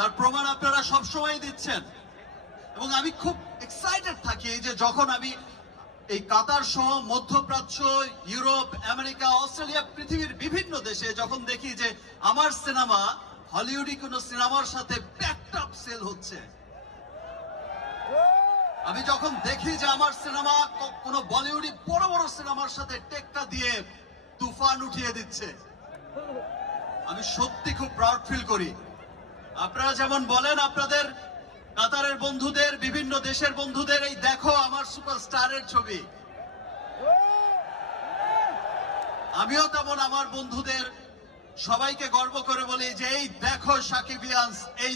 তার প্রমাণ আপনারা সবসময় দিচ্ছেন। এবং আমি খুব এক্সাইটেড থাকি এই যে যখন আমি এই কাতার সহ মধ্যপ্রাচ্য, ইউরোপ, আমেরিকা, অস্ট্রেলিয়া, পৃথিবীর বিভিন্ন দেশে যখন দেখি যে আমার সিনেমা হলিউডি কোন সিনেমার সাথে প্যাকড আপ সেল হচ্ছে, আমি যখন দেখি যে আমার সিনেমা কোন বলিউডি বড় বড় সিনেমার সাথে টেক্কা দিয়ে তুফান উঠিয়ে দিচ্ছে, আমি সত্যি খুব প্রাউড ফিল করি। আপনারা যেমন বলেন আপনাদের কাতারের বন্ধুদের, বিভিন্ন দেশের বন্ধুদের, এই দেখো আমার সুপারস্টারের ছবি, আমিও তেমন আমার বন্ধুদের সবাইকে গর্ব করে বলি যে এই দেখো সাকিবিয়ান্স, এই